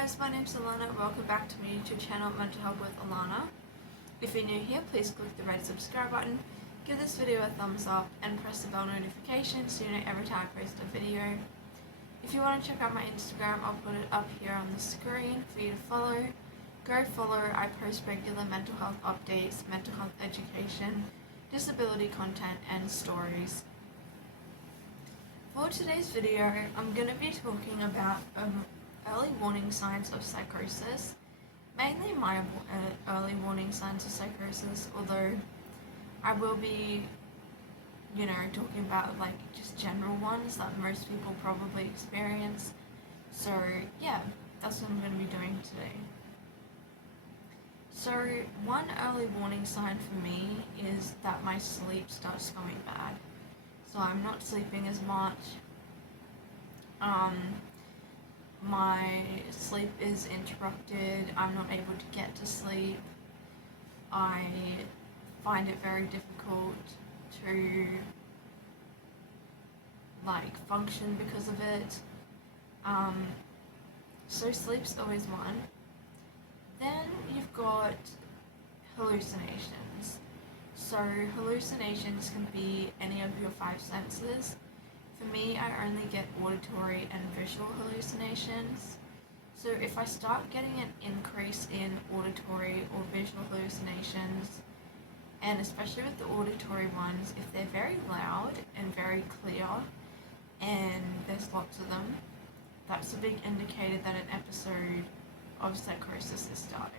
guys, my name's Alana. Welcome back to my YouTube channel, Mental Health with Alana. If you're new here, please click the red subscribe button, give this video a thumbs up, and press the bell notification so you know every time I post a video. If you want to check out my Instagram, I'll put it up here on the screen for you to follow. Go follow. I post regular mental health updates, mental health education, disability content, and stories. For today's video, I'm going to be talking about early warning signs of psychosis, mainly my early warning signs of psychosis, although I will be, talking about like just general ones that most people probably experience. So yeah, that's what I'm going to be doing today. So one early warning sign for me is that my sleep starts going bad. So I'm not sleeping as much. My sleep is interrupted. I'm not able to get to sleep. I find it very difficult to function because of it. So sleep's always one. Then you've got hallucinations. So hallucinations can be any of your five senses. For me, I only get auditory and visual hallucinations. So if I start getting an increase in auditory or visual hallucinations, and especially with the auditory ones, if they're very loud and very clear, and there's lots of them, that's a big indicator that an episode of psychosis is starting.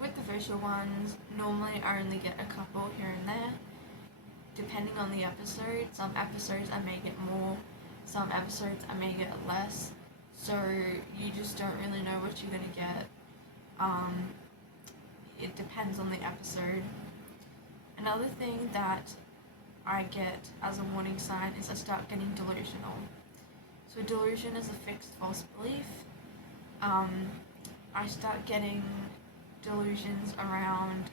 With the visual ones, normally I only get a couple here and there, depending on the episode. Some episodes I may get more, some episodes I may get less, so you just don't really know what you're going to get. It depends on the episode. Another thing that I get as a warning sign is I start getting delusional. So delusion is a fixed false belief. I start getting delusions around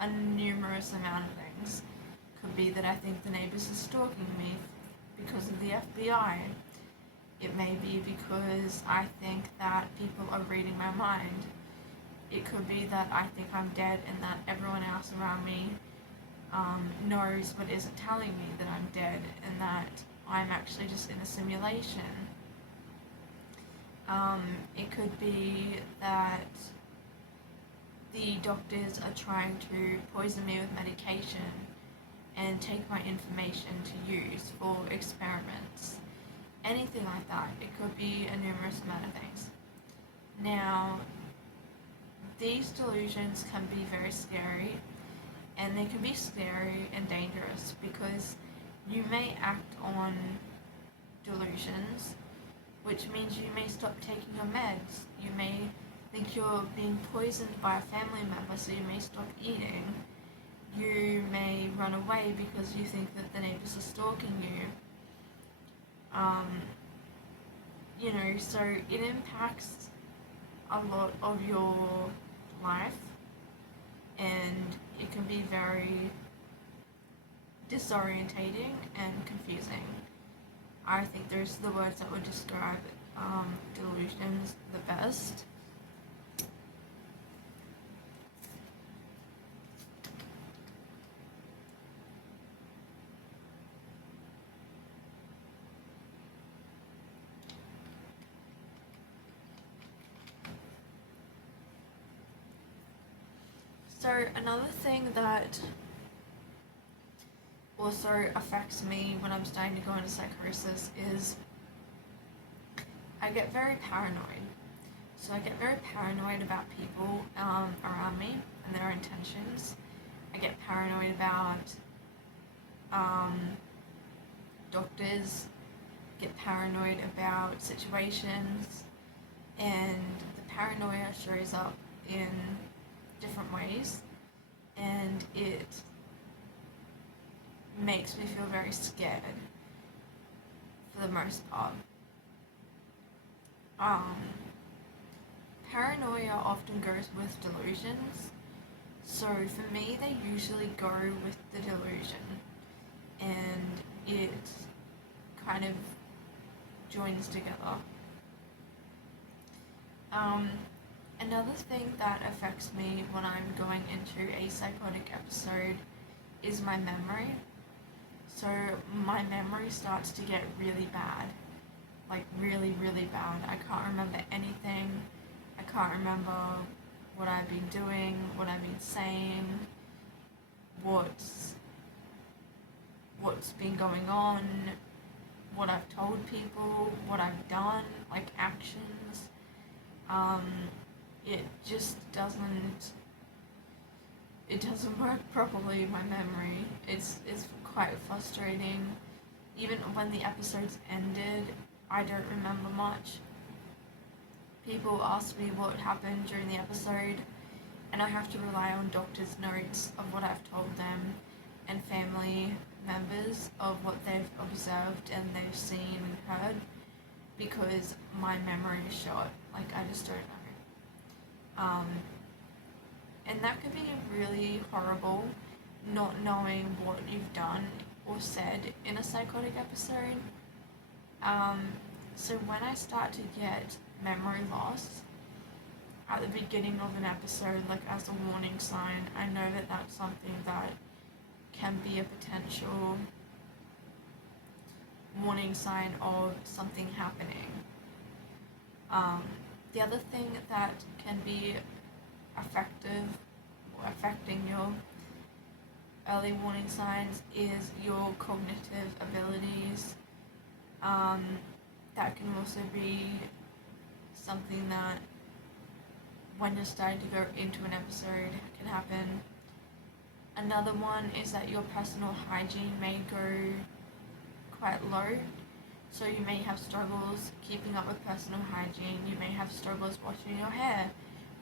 a numerous amount of things. Could be that I think the neighbors are stalking me because of the FBI. It may be because I think that people are reading my mind. It could be that I think I'm dead and that everyone else around me knows but isn't telling me that I'm dead and that I'm actually just in a simulation. It could be that the doctors are trying to poison me with medication and take my information to use for experiments. Anything like that. It could be a numerous amount of things. Now, these delusions can be very scary, and they can be scary and dangerous because you may act on delusions, which means you may stop taking your meds. You may think you're being poisoned by a family member, so you may stop eating. You may run away because you think that the neighbors are stalking you. So it impacts a lot of your life, and it can be very disorientating and confusing. I think those are the words that would describe delusions the best. So another thing that also affects me when I'm starting to go into psychosis is I get very paranoid. So I get very paranoid about people around me and their intentions. I get paranoid about doctors, get paranoid about situations, and the paranoia shows up in different ways, and it makes me feel very scared for the most part. Paranoia often goes with delusions, so for me they usually go with the delusion, and it kind of joins together. Another thing that affects me when I'm going into a psychotic episode is my memory. So my memory starts to get really bad, like really, really bad. I can't remember anything. I can't remember what I've been doing, what I've been saying, what's been going on, what I've told people, what I've done, like actions. It just doesn't work properly, my memory. It's quite frustrating. Even when the episode's ended, I don't remember much. People ask me what happened during the episode, and I have to rely on doctors' notes of what I've told them and family members of what they've observed and they've seen and heard, because my memory is shot. Like, I just don't know. And that could be really horrible, not knowing what you've done or said in a psychotic episode. So when I start to get memory loss at the beginning of an episode, like as a warning sign, I know that that's something that can be a potential warning sign of something happening. The other thing that can be affecting your early warning signs is your cognitive abilities. That can also be something that when you're starting to go into an episode can happen. Another one is that your personal hygiene may go quite low. So you may have struggles keeping up with personal hygiene. You may have struggles washing your hair,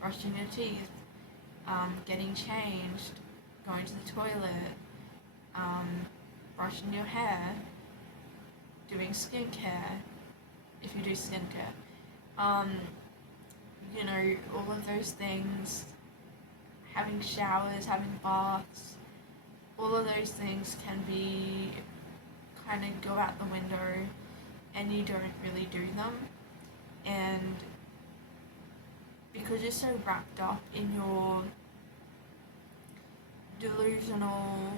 brushing your teeth, getting changed, going to the toilet, brushing your hair, doing skincare, if you do skincare. All of those things, having showers, having baths, all of those things can be kind of go out the window and you don't really do them. And because you're so wrapped up in your delusional,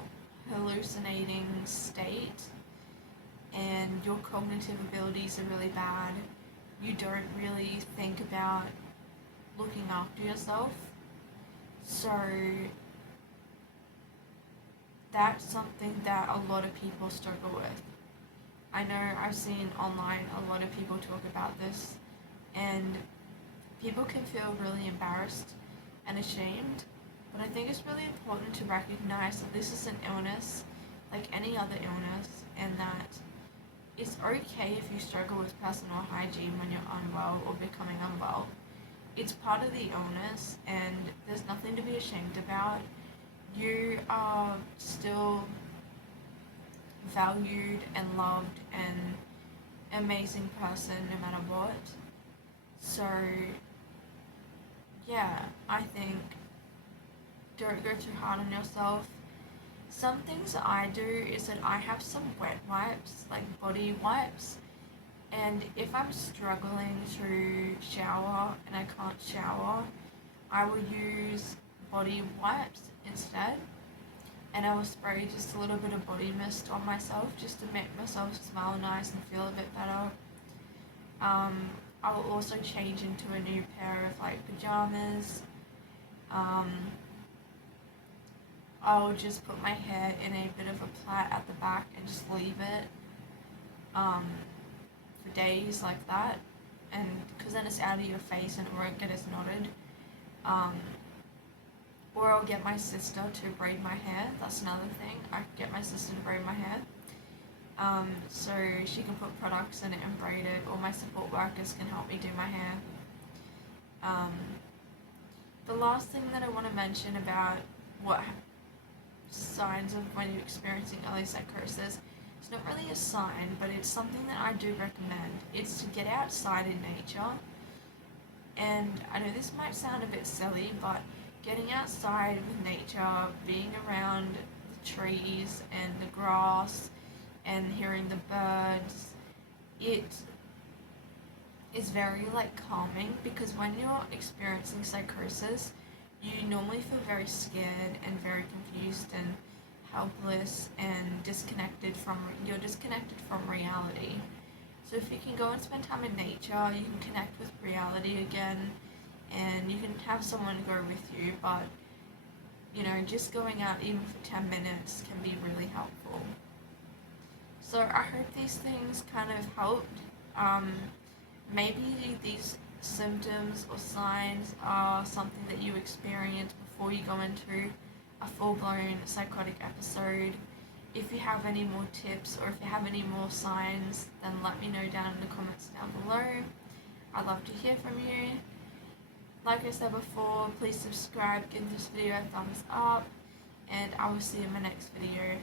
hallucinating state and your cognitive abilities are really bad, you don't really think about looking after yourself. So that's something that a lot of people struggle with. I know I've seen online a lot of people talk about this, and people can feel really embarrassed and ashamed, but I think it's really important to recognize that this is an illness like any other illness, and that it's okay if you struggle with personal hygiene when you're unwell or becoming unwell. It's part of the illness, and there's nothing to be ashamed about. You are still valued and loved and amazing person no matter what. So yeah, I think don't go too hard on yourself. Some things that I do is that I have some wet wipes, like body wipes, and if I'm struggling to shower and I can't shower, I will use body wipes instead, and I will spray just a little bit of body mist on myself just to make myself smell nice and feel a bit better. I will also change into a new pair of like pajamas. I'll just put my hair in a bit of a plait at the back and just leave it for days like that, and because then it's out of your face and it won't get as knotted. Or I'll get my sister to braid my hair. That's another thing. I can get my sister to braid my hair. So she can put products in it and braid it, or my support workers can help me do my hair. The last thing that I want to mention about what signs of when you're experiencing early psychosis, it's not really a sign, but it's something that I do recommend. It's to get outside in nature. And I know this might sound a bit silly, but getting outside with nature, being around the trees and the grass and hearing the birds, it is very like calming, because when you're experiencing psychosis, you normally feel very scared and very confused and helpless and you're disconnected from reality. So if you can go and spend time in nature, you can connect with reality again, and you can have someone go with you, but just going out even for 10 minutes can be really helpful. So I hope these things kind of helped. Maybe these symptoms or signs are something that you experience before you go into a full-blown psychotic episode. If you have any more tips or if you have any more signs, then let me know down in the comments down below. I'd love to hear from you. Like I said before, please subscribe, give this video a thumbs up, and I will see you in my next video.